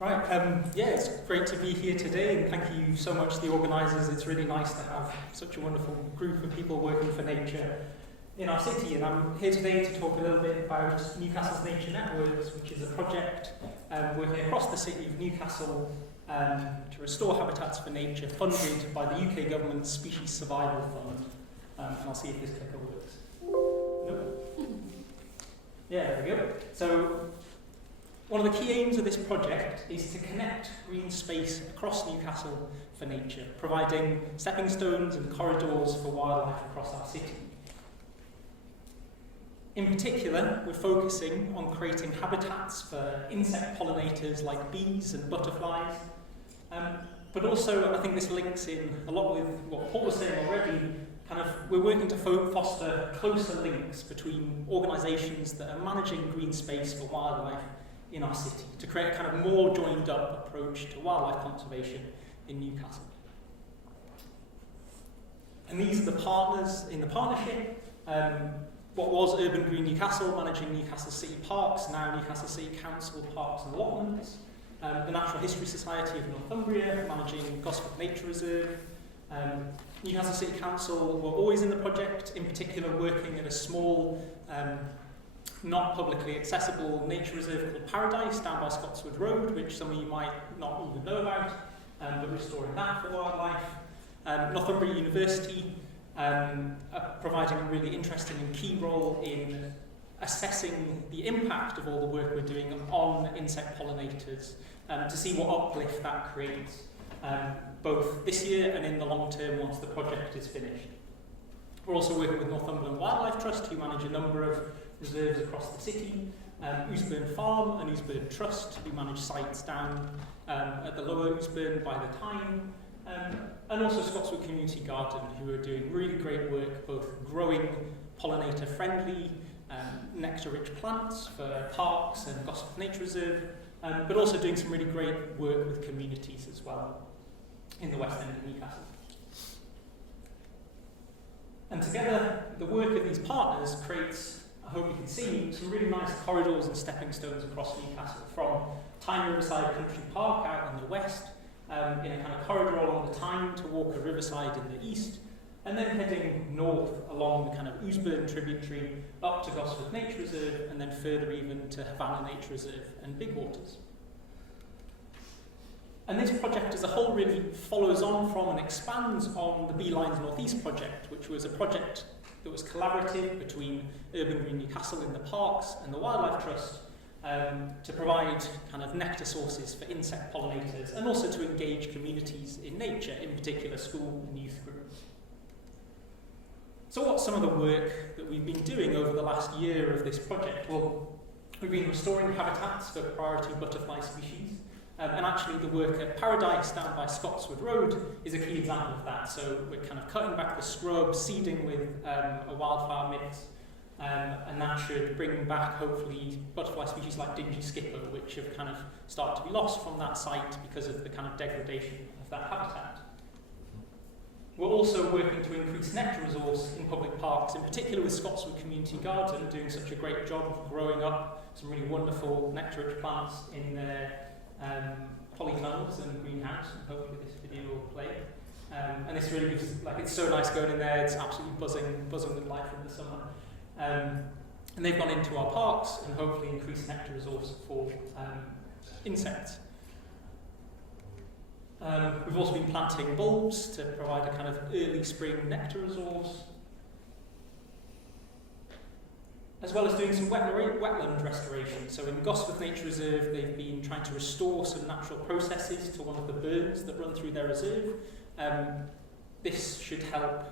Right, yeah, it's great to be here today, and thank you so much to the organisers. It's really nice to have such a wonderful group of people working for nature in our city, and I'm here today to talk a little bit about Newcastle Nature Networks, which is a project working across the city of Newcastle to restore habitats for nature, funded by the UK government's Species Survival Fund. And I'll see if this clicker works. Nope. Yeah, there we go. So, one of the key aims of this project is to connect green space across Newcastle for nature, providing stepping stones and corridors for wildlife across our city. In particular, we're focusing on creating habitats for insect pollinators like bees and butterflies, but also I think this links in a lot with what Paul was saying already. We're working to foster closer links between organisations that are managing green space for wildlife in our city, to create a kind of more joined up approach to wildlife conservation in Newcastle. And these are the partners in the partnership. What was Urban Green Newcastle, managing Newcastle City Parks, now Newcastle City Council Parks and Allotments. The Natural History Society of Northumbria, managing Gosford Nature Reserve. Newcastle City Council were always in the project, in particular working at a small, not publicly accessible nature reserve called Paradise down by Scotswood Road, which some of you might not even know about, but restoring that for wildlife. Northumbria University providing a really interesting and key role in assessing the impact of all the work we're doing on insect pollinators to see what uplift that creates, both this year and in the long term once the project is finished. We're also working with Northumberland Wildlife Trust, who manage a number of reserves across the city, Ousburn Farm and Ousburn Trust, who manage sites down at the lower Ousburn by the Tyne, and also Scotswood Community Garden, who are doing really great work, both growing pollinator-friendly, nectar-rich plants for parks and Gosford Nature Reserve, but also doing some really great work with communities as well in the West End of Newcastle. And together, the work of these partners creates, I hope you can see, some really nice corridors and stepping stones across Newcastle, from Tyne Riverside Country Park out in the west, in a kind of corridor along the Tyne to Walker Riverside in the east, and then heading north along the kind of Ousburn tributary up to Gosford Nature Reserve, and then further even to Havana Nature Reserve and Big Waters. And this project as a whole really follows on from and expands on the Beelines North East project, which was a project that was collaborative between Urban Green Newcastle in the parks and the Wildlife Trust to provide kind of nectar sources for insect pollinators and also to engage communities in nature, in particular school and youth groups. So what's some of the work that we've been doing over the last year of this project? Well, we've been restoring habitats for priority butterfly species. And actually the work at Paradise down by Scotswood Road is a key example of that. So we're kind of cutting back the scrub, seeding with a wildflower mix, and that should bring back hopefully butterfly species like dingy skipper, which have kind of started to be lost from that site because of the kind of degradation of that habitat. We're also working to increase nectar resource in public parks, in particular with Scotswood Community Garden, doing such a great job of growing up some really wonderful nectar-rich plants in their polytunnels and greenhouse, and hopefully this video will play. And this really gives, it's so nice going in there, it's absolutely buzzing with life in the summer. And they've gone into our parks and hopefully increased nectar resource for insects. We've also been planting bulbs to provide a kind of early spring nectar resource, as well as doing some wetland restoration. So in Gosford Nature Reserve, they've been trying to restore some natural processes to one of the burns that run through their reserve. This should help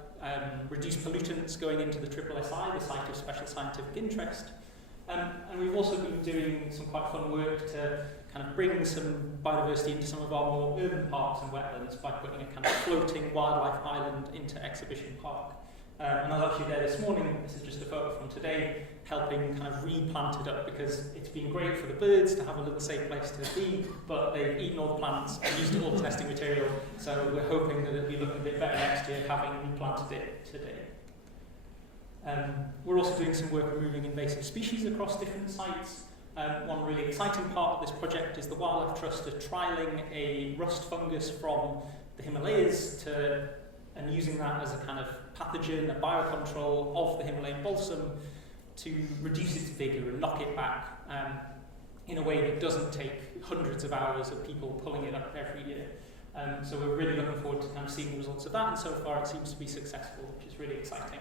reduce pollutants going into the SSSI, the Site of Special Scientific Interest. And we've also been doing some quite fun work to kind of bring some biodiversity into some of our more urban parks and wetlands by putting a kind of floating wildlife island into Exhibition Park. And I was actually there this morning, this is just a photo from today, helping kind of replant it up because it's been great for the birds to have a little safe place to be, but they've eaten all the plants and used it all as nesting material, so we're hoping that it'll be looking a bit better next year having replanted it today. We're also doing some work removing invasive species across different sites, one really exciting part of this project is the Wildlife Trust are trialling a rust fungus from the Himalayas and using that as a kind of pathogen, a biocontrol of the Himalayan balsam to reduce its vigour and knock it back in a way that doesn't take hundreds of hours of people pulling it up every year. So we're really looking forward to kind of seeing the results of that, and so far it seems to be successful, which is really exciting.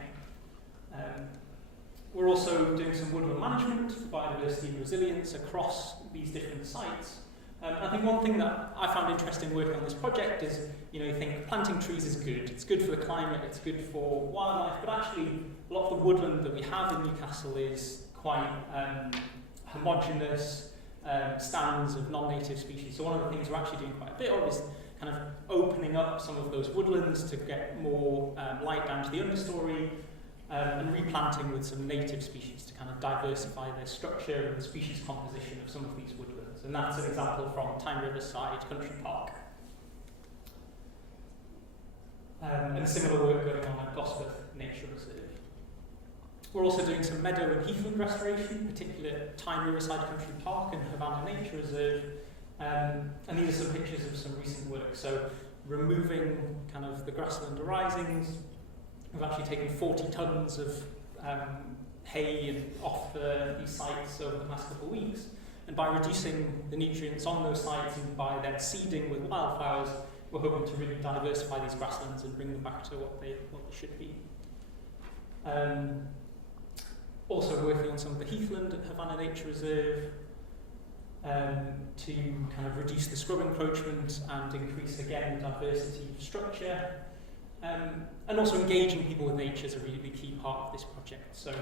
We're also doing some woodland management for biodiversity and resilience across these different sites. I think one thing that I found interesting working on this project is, you think planting trees is good. It's good for the climate, it's good for wildlife, but actually a lot of the woodland that we have in Newcastle is quite homogeneous stands of non-native species. So one of the things we're actually doing quite a bit of is kind of opening up some of those woodlands to get more light down to the understory, and replanting with some native species to kind of diversify their structure and the species composition of some of these woodlands. And that's an example from Tyne Riverside Country Park. And similar work going on at Gosforth Nature Reserve. We're also doing some meadow and heathland restoration, particularly at Tyne Riverside Country Park and Havana Nature Reserve. And these are some pictures of some recent work. So removing kind of the grassland arisings. We've actually taken 40 tonnes of hay off these sites over the past couple of weeks, and by reducing the nutrients on those sites and by then seeding with wildflowers, we're hoping to really diversify these grasslands and bring them back to what they should be. Also working on some of the heathland at Havana Nature Reserve to kind of reduce the scrub encroachment and increase again diversity of structure. And also engaging people with nature is a really key part of this project. So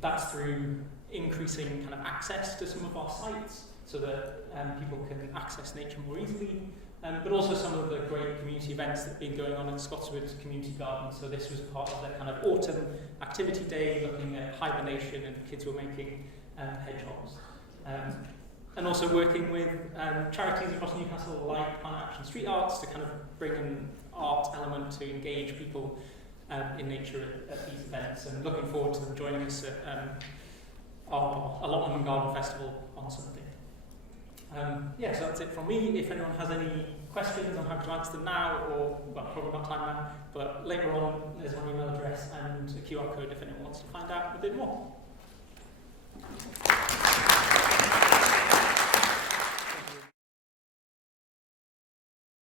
that's through increasing kind of access to some of our sites so that people can access nature more easily, but also some of the great community events that have been going on at Scotswood Community Garden. So this was part of their kind of autumn activity day, looking at hibernation, and kids were making hedgehogs. And also working with charities across Newcastle like Planet Action Street Arts to kind of bring an art element to engage people in nature at these events, and looking forward to them joining us at our Allotment and Garden Festival on Sunday. So that's it from me. If anyone has any questions, I'm happy to answer them now, or well, probably not time now, but later on there's my email address and a QR code if anyone wants to find out a bit more.